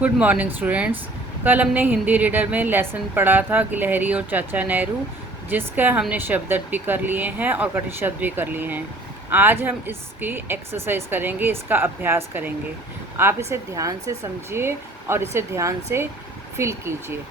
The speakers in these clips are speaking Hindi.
Good morning students. कल हमने हिंदी रीडर में लेसन पढ़ा था गिलहरी और चाचा नेहरू, जिसका हमने शब्द अर्थ भी कर लिए हैं और कठिन शब्द भी कर लिए हैं। आज हम इसकी एक्सरसाइज करेंगे, इसका अभ्यास करेंगे। आप इसे ध्यान से समझिए और इसे ध्यान से फिल कीजिए।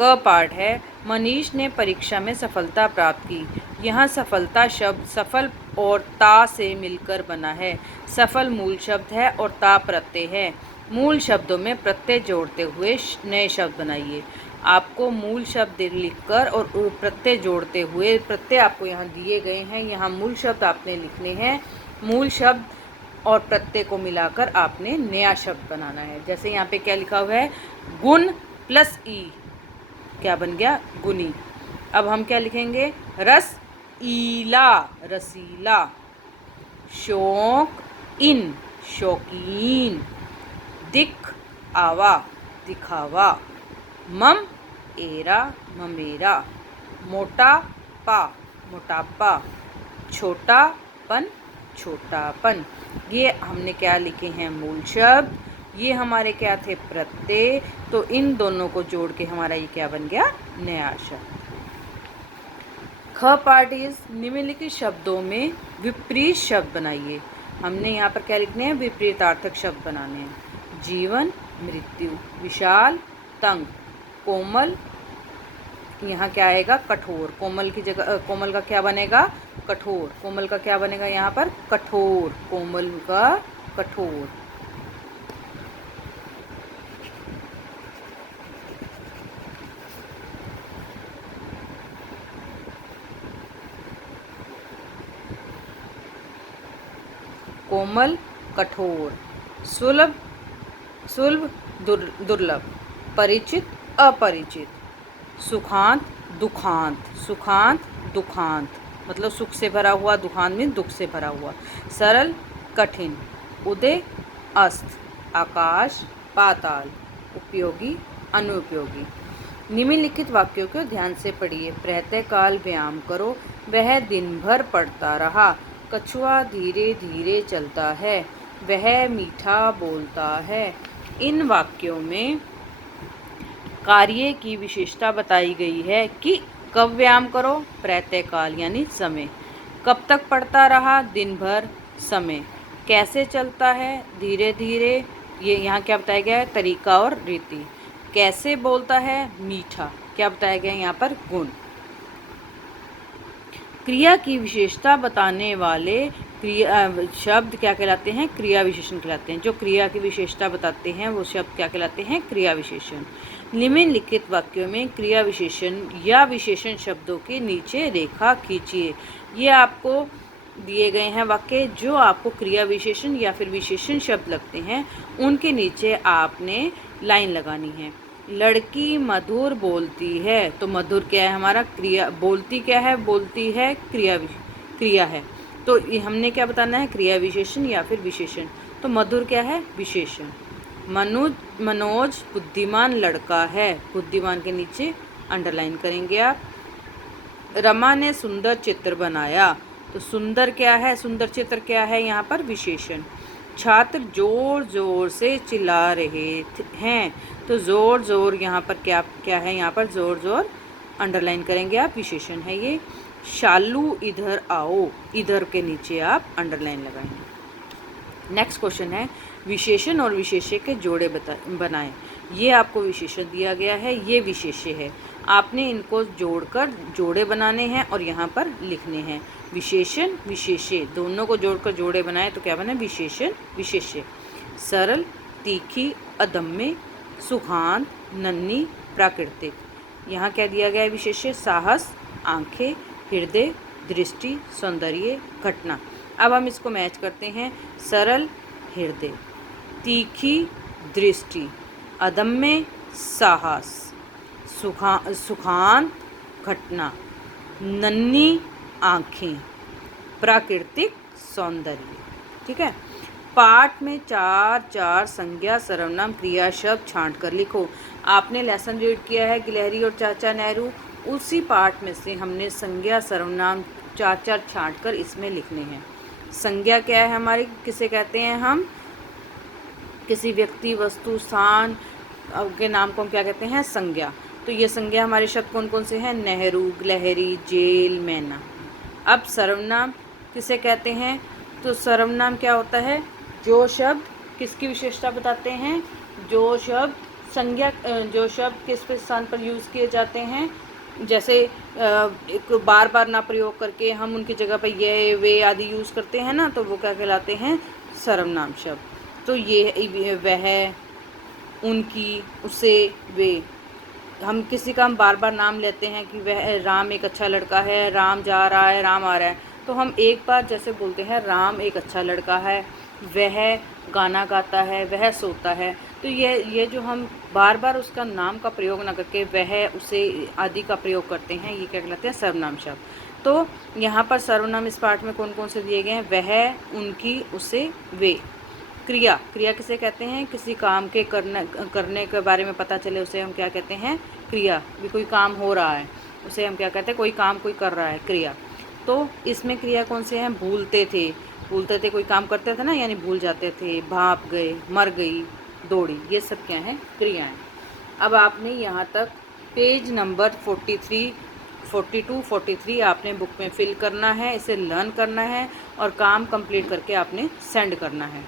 क पार्ट है, मनीष ने परीक्षा में सफलता प्राप्त की। यहाँ सफलता शब्द सफल और ता से मिलकर बना है। सफल मूल शब्द है और ता प्रत्यय है। मूल शब्दों में प्रत्यय जोड़ते हुए नए शब्द बनाइए। आपको मूल शब्द लिखकर और प्रत्यय जोड़ते हुए, प्रत्यय आपको यहाँ दिए गए हैं, यहाँ मूल शब्द आपने लिखने हैं। मूल शब्द और प्रत्यय को मिलाकर आपने नया शब्द बनाना है। जैसे यहाँ पे क्या लिखा हुआ है, गुण प्लस ई क्या बन गया, गुनी। अब हम क्या लिखेंगे, रस ईला, रसीला। शौक इन, शौकीन। दिख आवा, दिखावा। मम एरा, ममेरा। मोटा पा, मोटापा। छोटापन, छोटापन। ये हमने क्या लिखे हैं, मूल शब्द। ये हमारे क्या थे, प्रत्यय। तो इन दोनों को जोड़ के हमारा ये क्या बन गया, नया शब्द। ख पार्ट इज, निम्नलिखित शब्दों में विपरीत शब्द बनाइए। हमने यहाँ पर क्या लिखने हैं, विपरीतार्थक शब्द बनाने हैं। जीवन, मृत्यु। विशाल, तंग। कोमल, यहाँ क्या आएगा, कठोर। कोमल की जगह कोमल का क्या बनेगा, कठोर। कोमल का क्या बनेगा यहाँ पर, कठोर। कोमल का कठोर। कोमल, कठोर। सुलभ, सुलभ, दुर्लभ। परिचित, अपरिचित। सुखांत, दुखांत। सुखांत, दुखांत मतलब सुख से भरा हुआ, दुखांत में दुख से भरा हुआ। सरल, कठिन। उदय, अस्त। आकाश, पाताल। उपयोगी, अनुपयोगी। निम्नलिखित वाक्यों को ध्यान से पढ़िए। प्रातःकाल व्यायाम करो, वह दिन भर पढ़ता रहा। कछुआ धीरे धीरे चलता है, वह मीठा बोलता है। इन वाक्यों में कार्य की विशेषता बताई गई है कि कब व्यायाम करो, प्रातःकाल यानी समय। कब तक पढ़ता रहा, दिन भर, समय। कैसे चलता है, धीरे धीरे। ये यहाँ क्या बताया गया है, तरीका और रीति। कैसे बोलता है, मीठा। क्या बताया गया है यहाँ पर, गुण। क्रिया की विशेषता बताने वाले शब्द क्या कहलाते हैं, क्रिया विशेषण कहलाते हैं। जो क्रिया की विशेषता बताते हैं वो शब्द क्या कहलाते हैं, क्रिया विशेषण। निम्नलिखित वाक्यों में क्रिया विशेषण या विशेषण शब्दों के नीचे रेखा खींचिए। ये आपको दिए गए हैं वाक्य, जो आपको क्रिया विशेषण या फिर विशेषण शब्द लगते हैं उनके नीचे आपने लाइन लगानी है। लड़की मधुर बोलती है, तो मधुर क्या है हमारा, क्रिया। बोलती क्या है, बोलती है क्रिया है। तो हमने क्या बताना है, क्रिया विशेषण या फिर विशेषण। तो मधुर क्या है, विशेषण। मनोज बुद्धिमान लड़का है, बुद्धिमान के नीचे अंडरलाइन करेंगे आप। रमा ने सुंदर चित्र बनाया, तो सुंदर क्या है, सुंदर चित्र क्या है यहाँ पर, विशेषण। छात्र जोर जोर से चिल्ला रहे हैं, तो जोर जोर यहाँ पर क्या क्या है, यहाँ पर जोर जोर अंडरलाइन करेंगे आप, विशेषण है ये। शालू इधर आओ, इधर के नीचे आप अंडरलाइन लगाएंगे। नेक्स्ट क्वेश्चन है, विशेषण और विशेष्य के जोड़े बनाएं। ये आपको विशेषण दिया गया है, ये विशेष्य है। आपने इनको जोड़कर जोड़े बनाने हैं और यहाँ पर लिखने हैं। विशेषण, विशेष्य दोनों को जोड़कर जोड़े बनाए तो क्या बना, विशेषण, विशेष्य। सरल, तीखी, अदम्य। सुखांत, नन्ही, प्राकृतिक। यहाँ क्या दिया गया है, विशेष्य। साहस, आंखें। हृदय, दृष्टि, सौंदर्य, घटना। अब हम इसको मैच करते हैं। सरल, हृदय। तीखी, दृष्टि। अदम्य, साहस। सुखांत, घटना। नन्ही, आँखें। प्राकृतिक, सौंदर्य। ठीक है। पाठ में 4 संज्ञा सर्वनाम क्रिया शब्द छांट कर लिखो। आपने लेसन रीड किया है गिलहरी और चाचा नेहरू, उसी पाठ में से हमने संज्ञा सर्वनाम 4 छांट कर इसमें लिखने हैं। संज्ञा क्या है हमारी, किसे कहते हैं हम, किसी व्यक्ति, वस्तु, स्थान के नाम को हम क्या कहते हैं? संज्ञा। तो ये संज्ञा हमारे शब्द कौन कौन से हैं? नेहरू, गिलहरी, जेल, मैना। अब सर्वनाम किसे कहते हैं? तो सर्वनाम क्या होता है? जो शब्द किसकी विशेषता बताते हैं? जो शब्द संज्ञा, जो शब्द किस स्थान पर यूज़ किए जाते हैं, जैसे एक बार बार ना प्रयोग करके हम उनकी जगह पर ये, वे आदि यूज़ करते हैं ना, तो वो क्या कहलाते हैं? सर्वनाम शब्द। तो ये वह, उनकी, उसे, वे। हम किसी का हम बार बार नाम लेते हैं कि वह राम एक अच्छा लड़का है, राम जा रहा है, राम आ रहा है, तो हम एक बार जैसे बोलते हैं राम एक अच्छा लड़का है, वह गाना गाता है, वह सोता है, तो ये जो हम बार बार उसका नाम का प्रयोग ना करके वह, उसे आदि का प्रयोग करते हैं, ये क्या कहलाते हैं? सर्वनाम शब्द। तो यहाँ पर सर्वनाम इस पाठ में कौन कौन से दिए गए हैं? वह, उनकी, उसे, वे। क्रिया, क्रिया किसे कहते हैं? किसी काम के करने के बारे में पता चले उसे हम क्या कहते हैं? क्रिया। भी कोई काम हो रहा है उसे हम क्या कहते हैं? कोई काम कोई कर रहा है, क्रिया। तो इसमें क्रिया कौन से हैं? भूलते थे, भूलते थे, कोई काम करते थे ना, यानी भूल जाते थे, भाप गए, मर गई, दौड़ी, ये सब क्या हैं? क्रियाएं। अब आपने यहाँ तक पेज नंबर 43, 42, 43 आपने बुक में फिल करना है, इसे लर्न करना है और काम कंप्लीट करके आपने सेंड करना है।